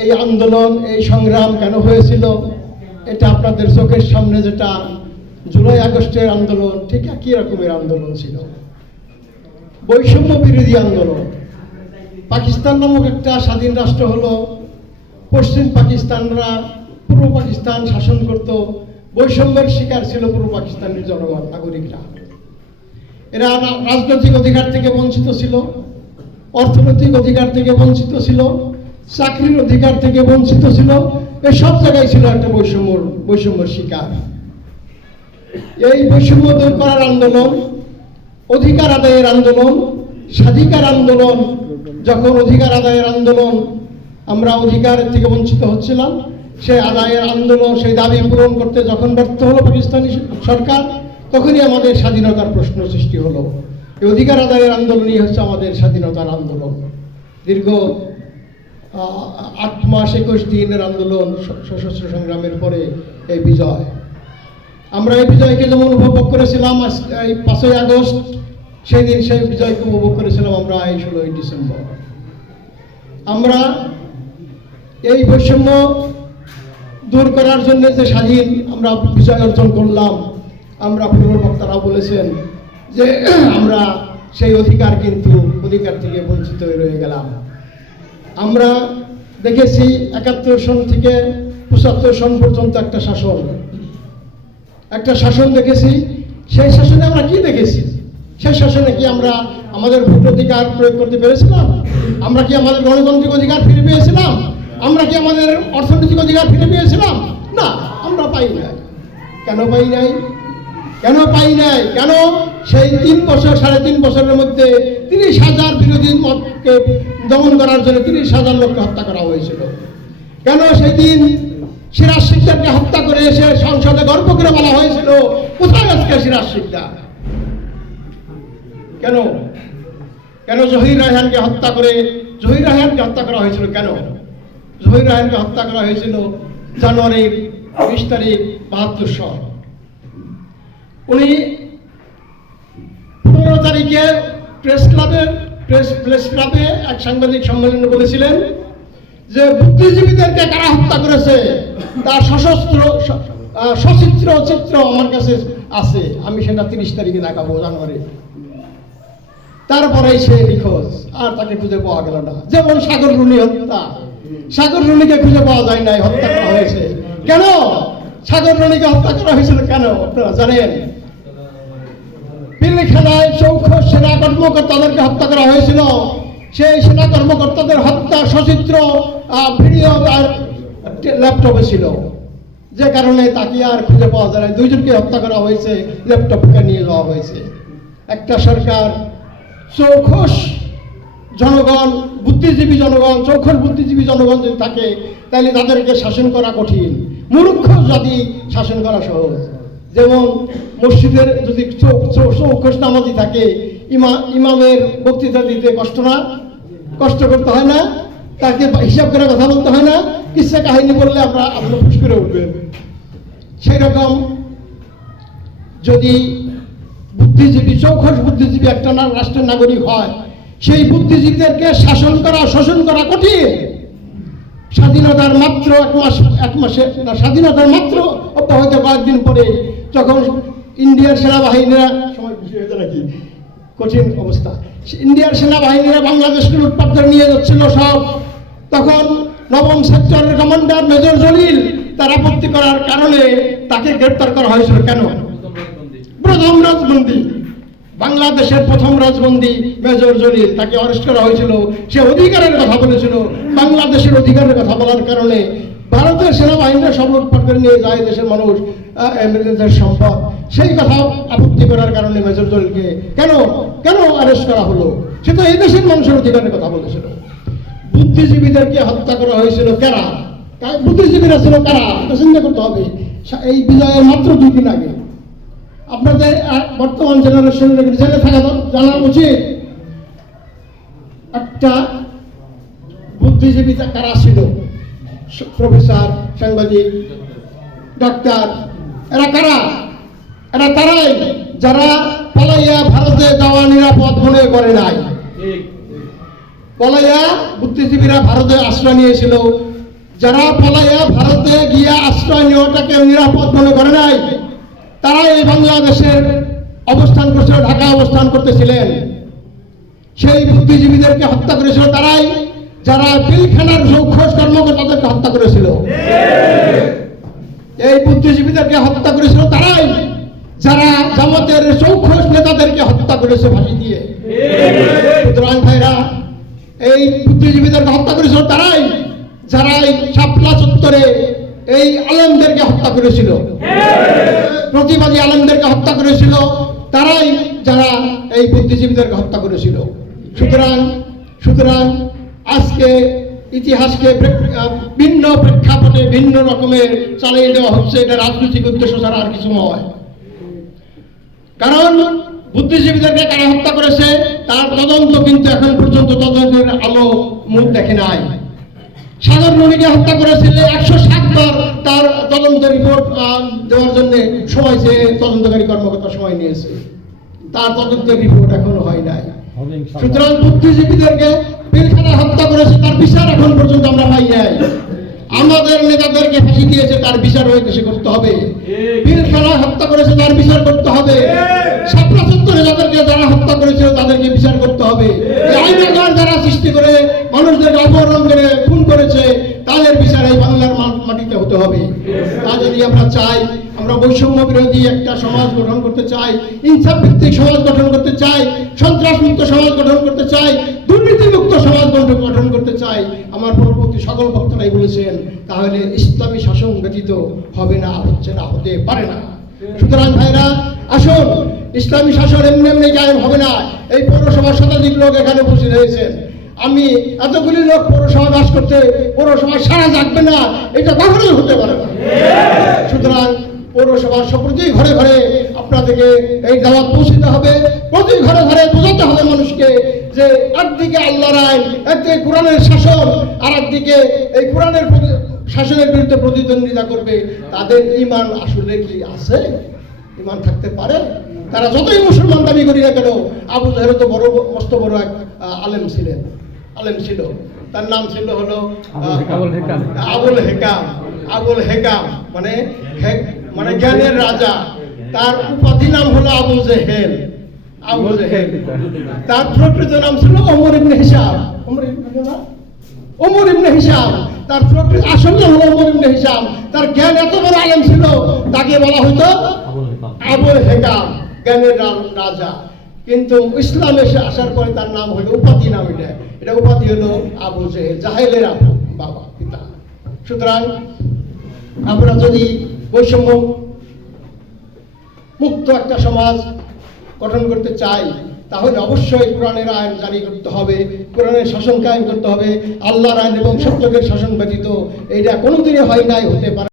এই আন্দোলন, এই সংগ্রাম কেন হয়েছিল, এটা আপনাদের চোখের সামনে যেটা জুলাই আগস্টের আন্দোলন, ঠিক একই রকমের আন্দোলন ছিল। বৈষম্য বিরোধী আন্দোলন। পাকিস্তান নামক একটা স্বাধীন রাষ্ট্র হলো, পশ্চিম পাকিস্তানরা পূর্ব পাকিস্তান শাসন করত, বৈষম্যের শিকার ছিল পূর্ব পাকিস্তানের জনগণ, নাগরিকরা। এরা রাজনৈতিক অধিকার থেকে বঞ্চিত ছিল, অর্থনৈতিক অধিকার থেকে বঞ্চিত ছিল, চাকরির অধিকার থেকে বঞ্চিত ছিল। এই সব জায়গায় ছিল একটা বৈষম্যের শিকার। এই বৈষম্য দূর করার আন্দোলন, অধিকার আদায়ের আন্দোলন, স্বাধিকার আন্দোলন। যখন অধিকার আদায়ের আন্দোলন, আমরা অধিকারের থেকে বঞ্চিত হচ্ছিলাম, সেই আদায়ের আন্দোলন, সেই দাবি পূরণ করতে যখন ব্যর্থ হলো পাকিস্তানি সরকার, তখনই আমাদের স্বাধীনতার প্রশ্ন সৃষ্টি হলো। এই অধিকার আদায়ের আন্দোলনই হচ্ছে আমাদের স্বাধীনতার আন্দোলন। দীর্ঘ 8 মাস 21 দিনের আন্দোলন, সশস্ত্র সংগ্রামের পরে এই বিজয়। আমরা এই বিজয়কে যেমন উপভোগ করেছিলাম এই 5ই আগস্ট, সেই দিন সেই বিজয়কে উপভোগ করেছিলাম আমরা এই 16ই ডিসেম্বর। আমরা এই বৈষম্য দূর করার জন্য যে স্বাধীন আমরা বিজয় অর্জন করলাম, আমরা পূর্ব বক্তারাও বলেছেন যে আমরা সেই অধিকার থেকে বঞ্চিত হয়ে রয়ে গেলাম। আমরা দেখেছি 71 সন থেকে 75 সন পর্যন্ত একটা শাসন দেখেছি। সেই শাসনে আমরা কি দেখেছি? সেই শাসনে কি আমরা আমাদের ভোট অধিকার প্রয়োগ করতে পেরেছিলাম? আমরা কি আমাদের গণতান্ত্রিক অধিকার ফিরে পেয়েছিলাম? আমরা কি আমাদের অর্থনৈতিক অধিকার ফিরে পেয়েছিলাম? না, আমরা পাই নাই। কেন পাই নাই? কেন সেই 3 বছর 3.5 বছরের মধ্যে 30,000 বিরোধী মতকে দমন করার জন্য 30,000 লোককে হত্যা করা হয়েছিল? কেন সেই দিন সিরাজ শিকদারকে হত্যা করে এসে সংসদে গর্ব করে বলা হয়েছিল, কোথায় আজকে সিরাজ শিকদার? কেন জহির রায়হানকে হত্যা করা হয়েছিল? কেন জহির রায়হানকে হত্যা করা হয়েছিল? জানুয়ারির 20 তারিখ 72 সন। উনি 15 তারিখে প্রেস ক্লাবে এক সাংবাদিক সম্মেলনে বলেছিলেন যে বুদ্ধিজীবীদেরকে কারা হত্যা করেছে তার সচিত্র চিত্র আমার কাছে আছে, আমি সেটা 30 তারিখে দেখাবো, জানুয়ারি। তারপরে সে নিখোঁজ, আর তাকে খুঁজে পাওয়া গেল না। যেমন সাগর রুনি হত্যা, সাগর রুনিকে খুঁজে পাওয়া যায় নাই, হত্যা করা হয়েছে। কেন সাগর রুনিকে হত্যা করা হয়েছিল? কেন আপনারা জানেন? পিলখানায় চৌখস সেনা কর্মকর্তাদেরকে হত্যা করা হয়েছিল। সেই সেনা কর্মকর্তাদের হত্যা সচিত্র ভিডিও আর ল্যাপটপে ছিল, যে কারণে তাকে আর খুঁজে পাওয়া যায় না। 2 জনকে হত্যা করা হয়েছে, ল্যাপটপকে নিয়ে যাওয়া হয়েছে। একটা সরকার চৌখস জনগণ, চৌখস বুদ্ধিজীবী জনগণ যদি থাকে, তাহলে তাদেরকে শাসন করা কঠিন। মূর্খ জাতি শাসন করা সহজ। যেমন মসজিদের যদি চৌখস নামাজি থাকে, ইমামের বক্তৃতা দিতে কষ্ট করতে হয় না, তাকে হিসাব করে কথা বলতে হয় না, কিসসা কাহিনী বললে আপনার ফুস করে উঠবেন। সেই রকম যদি চৌখস বুদ্ধিজীবী একটা রাষ্ট্রের নাগরিক হয়, সেই বুদ্ধিজীবীদেরকে শাসন করা শোষণ করা কঠিন। স্বাধীনতার মাত্র অব্যাহত কয়েকদিন পরে যখন ইন্ডিয়ার সেনাবাহিনীরা, কঠিন অবস্থা, ইন্ডিয়ার সেনাবাহিনীরা বাংলাদেশকে লুটপাট করে নিয়ে যাচ্ছিল সব, তখন 9ম সেক্টরের কমান্ডার মেজর জলিল তার আপত্তি করার কারণে তাকে গ্রেপ্তার করা হয়েছিল। কেন? প্রথম রাজবন্দী, বাংলাদেশের প্রথম রাজবন্দী মেজর জলিল, তাকে অ্যারেস্ট করা হয়েছিল। সে অধিকারের কথা বলেছিল, বাংলাদেশের অধিকারের কথা বলার কারণে ভারতের সেনাবাহিনীরা সব লুটপাট করে নিয়ে যায় দেশের মানুষ, দেশের সম্পদ। সেই কথা আপত্তি করার কারণে মেজর জলিলকে কেন অ্যারেস্ট করা হলো? সে তো এই দেশের মানুষের অধিকারের কথা বলেছিল। বুদ্ধিজীবীদেরকে হত্যা করা হয়েছিল কারা? বুদ্ধিজীবীরা ছিল কারা? এটা চিন্তা করতে হবে। এই বিজয়ের মাত্র 2 দিন আগে আপনাদের বর্তমান জেনারেশনের জেনে থাকা জানা উচিত, একটা বুদ্ধিজীবী কারা ছিল? প্রফেসর, সাংবাদিক, ডাক্তার। এরা কারা? এরা তারাই যারা পলাইয়া ভারতে যাওয়া নিরাপদ মনে করে নাই। পলাইয়া বুদ্ধিজীবীরা ভারতে আশ্রয় নিয়েছিল, যারা পলাইয়া ভারতে গিয়ে আশ্রয় নেওয়াটাকে নিরাপদ মনে করে নাই, তারা এই বাংলাদেশের অবস্থান করছিল, ঢাকা অবস্থান করতেছিলেন। সেই বুদ্ধিজীবীদেরকে হত্যা করেছিল তারাই, যারা পিলখানার সৌখোষ কর্মকর্তাদেরকে হত্যা করেছিল। এই বুদ্ধিজীবীদেরকে হত্যা করেছিল তারাই, যারা জামাতের সৌখোষ নেতাদেরকে হত্যা করেছে ফাঁসি দিয়ে। সুতরাং ভাইরা, এই বুদ্ধিজীবীদেরকে হত্যা করেছিল তারাই, যারা এই শাপলা চত্বরে এই আলেমদেরকে হত্যা করেছিল, প্রতিবাদী আলেমদেরকে হত্যা করেছিল তারাই, যারা এই বুদ্ধিজীবীদেরকে হত্যা করেছিল। সুতরাং আজকে ইতিহাসকে ভিন্ন প্রেক্ষাপটে ভিন্ন রকমের চালিয়ে দেওয়া হচ্ছে, এটা রাজনৈতিক উদ্দেশ্য ছাড়া আর কিছু নয়। কারণ বুদ্ধিজীবীদেরকে কারা হত্যা করেছে তার তদন্ত কিন্তু এখন পর্যন্ত তদন্তের আলো মুখ দেখে নাই। সাগর নদীকে হত্যা করেছিল 107 বার তার তদন্ত রিপোর্ট দেওয়ার জন্য সময় চেয়ে তদন্তকারী কর্মকর্তা সময় নিয়েছে, তার তদন্তের রিপোর্ট এখনো হয় নাই। সুতরাং বুদ্ধিজীবীদেরকে পিলখানা হত্যা করেছে, তার বিচার এখন পর্যন্ত আমরা পাই নাই। আমাদের নেতাদেরকে ফাঁসি দিয়েছে, তার বিচার হয়ে দেশে করতে হবে। পিলখানা হত্যা করেছে, তার বিচার করতে হবে। শাপলা চত্বরে যাদেরকে যারা হত্যা করেছিল তাদেরকে বিচার করতে হবে। আইনাগার যারা সৃষ্টি করে মানুষদেরকে অপহরণ করে খুন করেছে তাদের বিচার এই বাংলার মাটিতে হতে হবে। তা যদি আমরা চাই, আমরা বৈষম্য বিরোধী একটা সমাজ গঠন করতে চাই, ইনসাফ ভিত্তিক সমাজ গঠন করতে চাই, সন্ত্রাস মুক্ত সমাজ গঠন করতে চাই, দুর্নীতিমুক্ত সমাজ গঠন করতে চাই, আমার পূর্ববর্তী সকল বক্তারাই বলেছেন, তাহলে ইসলামী শাসন ব্যতীত হবে না, হচ্ছে না, হতে পারে না। সুতরাং ভাইরা, আসুন, ইসলামী শাসন এমনি এমনি কায়েম হবে না। এই পৌরসভার শতাধিক লোক এখানে উপস্থিত হয়েছেন, আমি এতগুলি লোক পৌরসভা বাস করতে পৌরসভা সারা জাগবে না, এটা কখনোই হতে পারে না। সুতরাং পৌরসভার প্রতি ঘরে ঘরে আপনাদেরকে এই দাওয়াত পৌঁছতে হবে, প্রতি ঘরে ঘরে বোঝাতে হবে মানুষকে যে একদিকে আল্লাহর আইন, একদিকে কোরআনের শাসন, আর একদিকে এই কোরআনের শাসনের বিরুদ্ধে প্রতিদ্বন্দ্বিতা করবে, তাদের ঈমান আসলে কি আছে? ঈমান থাকতে পারে? তারা যতই মুসলমান দাবি করি না কেন, আবু জাহেল তো বড় মস্ত বড় এক আলেম ছিল, তার নাম ছিল হলো আবুল হেকাম, মানে জ্ঞানের রাজা। তার উপাধি নাম হলো আবু জেহেল। তার প্রকৃত নাম ছিল ওমর ইবনে হিশাম। তার প্রকৃত আসল নাম হলো ওমর ইবনে হিশাম। তার জ্ঞান এত বড় আলেম ছিল, তাকে বলা হতো আবুল হেকাম, জ্ঞানের রাজা। কিন্তু ইসলাম এসে আসার পরে তার নাম হলো, উপাধি নাম এটা উপাধি হলো আবু জেহেল, জাহেলের আবু, বাবা পিতা। সুতরাং আমরা যদি বৈষম্য মুক্ত একটা সমাজ গঠন করতে চাই, তাহলে অবশ্যই কোরআনের আইন জারি করতে হবে, কোরআনের শাসন কায়েম করতে হবে। আল্লাহর আইন এবং সত্যের শাসন ব্যতীত এটা কোনোদিনই হয় নাই, হতে পারে।